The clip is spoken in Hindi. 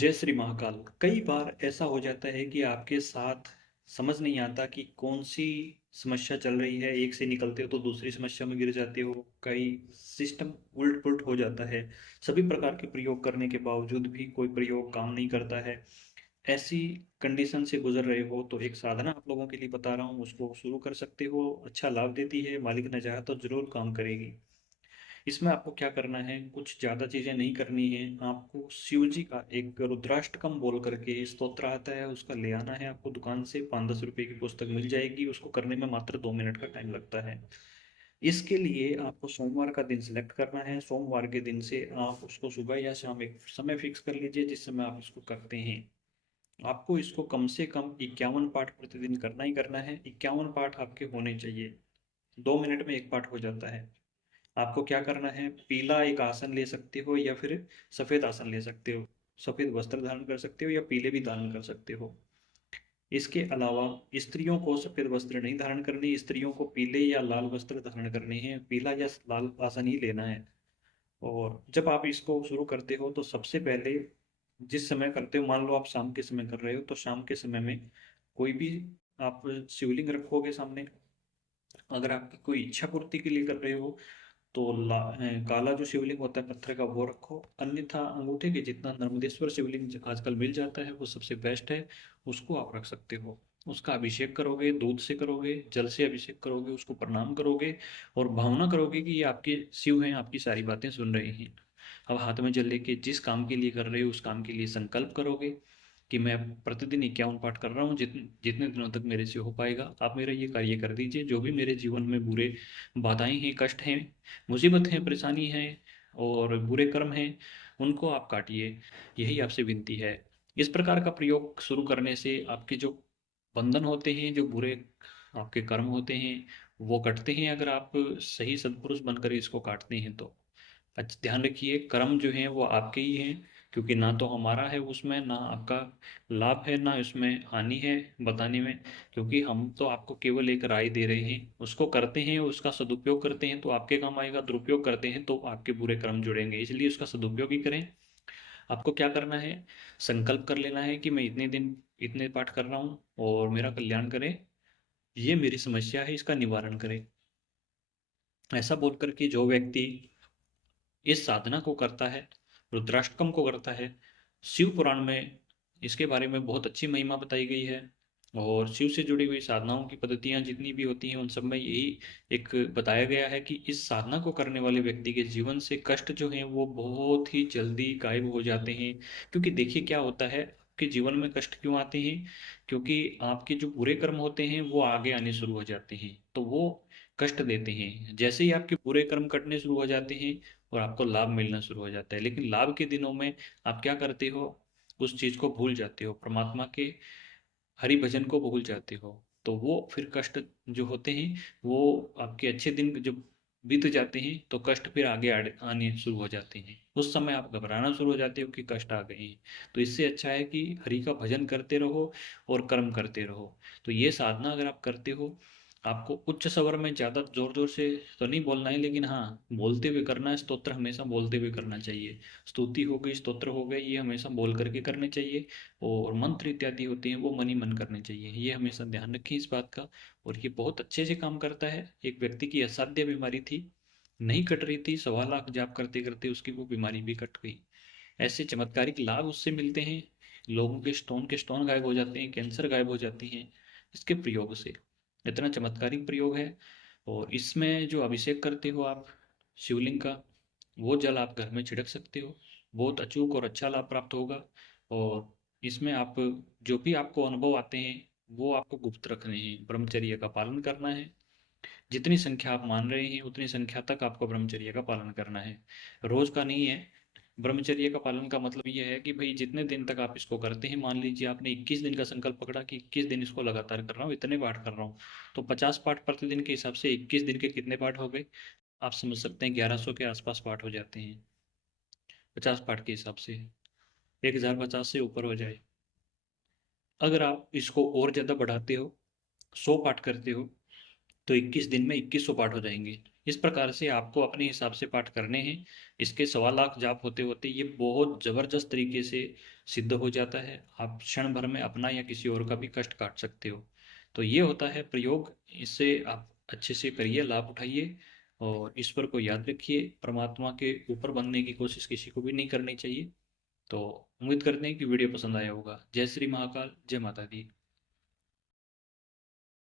जय श्री महाकाल। कई बार ऐसा हो जाता है कि आपके साथ समझ नहीं आता कि कौन सी समस्या चल रही है। एक से निकलते हो तो दूसरी समस्या में गिर जाते हो। कई सिस्टम उलट पुलट हो जाता है। सभी प्रकार के प्रयोग करने के बावजूद भी कोई प्रयोग काम नहीं करता है। ऐसी कंडीशन से गुजर रहे हो तो एक साधना आप लोगों के लिए बता रहा हूँ, उसको शुरू कर सकते हो। अच्छा लाभ देती है, मालिक ने चाहा तो जरूर काम करेगी। इसमें आपको क्या करना है, कुछ ज़्यादा चीज़ें नहीं करनी है। आपको शिव जी का एक रुद्राष्टकम बोल करके स्तोत्र आता है, उसका ले आना है। आपको दुकान से 5-10 रुपए की पुस्तक मिल जाएगी। उसको करने में मात्र 2 मिनट का टाइम लगता है। इसके लिए आपको सोमवार का दिन सिलेक्ट करना है। सोमवार के दिन से आप उसको सुबह या शाम एक समय फिक्स कर लीजिए जिस समय आप इसको करते हैं। आपको इसको कम से कम 51 पाठ प्रतिदिन करना ही करना है। 51 पाठ आपके होने चाहिए। 2 मिनट में एक पाठ हो जाता है। आपको क्या करना है, पीला एक आसन ले सकते हो या फिर सफेद आसन ले सकते हो। सफेद वस्त्र धारण कर सकते हो या पीले भी धारण कर सकते हो। इसके अलावा स्त्रियों को सफेद वस्त्र नहीं धारण करने, स्त्रियों को पीले या लाल वस्त्र धारण करने हैं। पीला या लाल आसन ही लेना है। और जब आप इसको शुरू करते हो तो सबसे पहले जिस समय करते हो, मान लो आप शाम के समय कर रहे हो तो शाम के समय में कोई भी आप शिवलिंग रखोगे सामने। अगर आपकी कोई इच्छा पूर्ति के लिए कर रहे हो तो काला जो शिवलिंग होता है पत्थर का वो रखो, अन्यथा अंगूठे के जितना नर्मदेश्वर शिवलिंग आजकल मिल जाता है वो सबसे बेस्ट है। उसको आप रख सकते हो। उसका अभिषेक करोगे, दूध से करोगे, जल से अभिषेक करोगे, उसको प्रणाम करोगे और भावना करोगे कि ये आपके शिव हैं, आपकी सारी बातें सुन रहे हैं। अब हाथ में जल लेके जिस काम के लिए कर रहे हो उस काम के लिए संकल्प करोगे कि मैं प्रतिदिन 51 पाठ कर रहा हूँ, जितने जितने दिनों तक मेरे से हो पाएगा। आप मेरा ये कार्य कर दीजिए। जो भी मेरे जीवन में बुरे बाधाएं हैं, कष्ट हैं, मुसीबत है, परेशानी है और बुरे कर्म हैं, उनको आप काटिए। यही आपसे विनती है। इस प्रकार का प्रयोग शुरू करने से आपके जो बंधन होते हैं, जो बुरे आपके कर्म होते हैं, वो कटते हैं। अगर आप सही सद्पुरुष बनकर इसको काटते हैं तो अच्छा ध्यान रखिए, कर्म जो हैं वो आपके ही हैं। क्योंकि ना तो हमारा है उसमें, ना आपका लाभ है, ना इसमें हानि है बताने में। क्योंकि हम तो आपको केवल एक राय दे रहे हैं। उसको करते हैं, उसका सदुपयोग करते हैं तो आपके काम आएगा, दुरुपयोग करते हैं तो आपके बुरे कर्म जुड़ेंगे। इसलिए उसका सदुपयोग ही करें। आपको क्या करना है, संकल्प कर लेना है कि मैं इतने दिन इतने पाठ कर रहा हूँ और मेरा कल्याण करें। ये मेरी समस्या है, इसका निवारण करें। ऐसा बोल करके जो व्यक्ति इस साधना को करता है, रुद्राष्टकम को करता है, शिव पुराण में इसके बारे में बहुत अच्छी महिमा बताई गई है। और शिव से जुड़ी हुई साधनाओं की पद्धतियां जितनी भी होती हैं उन सब में यही एक बताया गया है कि इस साधना को करने वाले व्यक्ति के जीवन से कष्ट जो हैं वो बहुत ही जल्दी गायब हो जाते हैं। क्योंकि देखिए क्या होता है, आपके जीवन में कष्ट क्यों आते हैं, क्योंकि आपके जो बुरे कर्म होते हैं वो आगे आने शुरू हो जाते हैं तो वो कष्ट देते हैं। जैसे ही आपके बुरे कर्म कटने शुरू हो जाते हैं और आपको लाभ मिलना शुरू हो जाता है। लेकिन लाभ के दिनों में आप क्या करते हो, उस चीज को भूल जाते हो, परमात्मा के हरि भजन को भूल जाते हो। तो वो फिर कष्ट जो होते हैं वो आपके अच्छे दिन जब बीत जाते हैं तो कष्ट फिर आगे आने शुरू हो जाते हैं। उस समय आप घबराना शुरू हो जाते हो कि कष्ट आ गए हैं। तो इससे अच्छा है कि हरि का भजन करते रहो और कर्म करते रहो। तो ये साधना अगर आप करते हो, आपको उच्च स्वर में ज़्यादा जोर जोर से तो नहीं बोलना है, लेकिन हाँ बोलते हुए करना है। स्तोत्र हमेशा बोलते हुए करना चाहिए। स्तुति हो गई, स्तोत्र हो गए, ये हमेशा बोल करके करने चाहिए। और मंत्र इत्यादि होते हैं वो मन ही मन करने चाहिए। ये हमेशा ध्यान रखें इस बात का। और ये बहुत अच्छे से काम करता है। एक व्यक्ति की असाध्य बीमारी थी, नहीं कट रही थी, 1.25 लाख जाप करते करते उसकी वो बीमारी भी कट गई। ऐसे चमत्कारिक लाभ उससे मिलते हैं। लोगों के स्टोन गायब हो जाते हैं, कैंसर गायब हो जाती हैं इसके प्रयोग से। इतना चमत्कारिक प्रयोग है। और इसमें जो अभिषेक करते हो आप शिवलिंग का, वो जल आप घर में छिड़क सकते हो। बहुत अचूक और अच्छा लाभ प्राप्त होगा। और इसमें आप जो भी आपको अनुभव आते हैं वो आपको गुप्त रखने हैं, ब्रह्मचर्य का पालन करना है। जितनी संख्या आप मान रहे हैं उतनी संख्या तक आपको ब्रह्मचर्य का पालन करना है, रोज का नहीं है। ब्रह्मचर्य का पालन का मतलब ये है कि भाई जितने दिन तक आप इसको करते हैं, मान लीजिए आपने 21 दिन का संकल्प पकड़ा कि 21 दिन इसको लगातार कर रहा हूँ, इतने पाठ कर रहा हूँ, तो 50 पाठ प्रतिदिन के हिसाब से 21 दिन के कितने पाठ हो गए, आप समझ सकते हैं 1100 के आसपास पाठ हो जाते हैं। 50 पाठ के हिसाब से 1050 से ऊपर हो जाए। अगर आप इसको और ज़्यादा बढ़ाते हो, 100 पाठ करते हो, तो 21 दिन में 2100 पाठ हो जाएंगे। इस प्रकार से आपको अपने हिसाब से पाठ करने हैं। इसके 1.25 लाख जाप होते होते ये बहुत ज़बरदस्त तरीके से सिद्ध हो जाता है। आप क्षण भर में अपना या किसी और का भी कष्ट काट सकते हो। तो ये होता है प्रयोग। इससे आप अच्छे से करिए, लाभ उठाइए और ईश्वर को याद रखिए। परमात्मा के ऊपर बनने की कोशिश किसी को भी नहीं करनी चाहिए। तो उम्मीद करते हैं कि वीडियो पसंद आया होगा। जय श्री महाकाल, जय माता दी।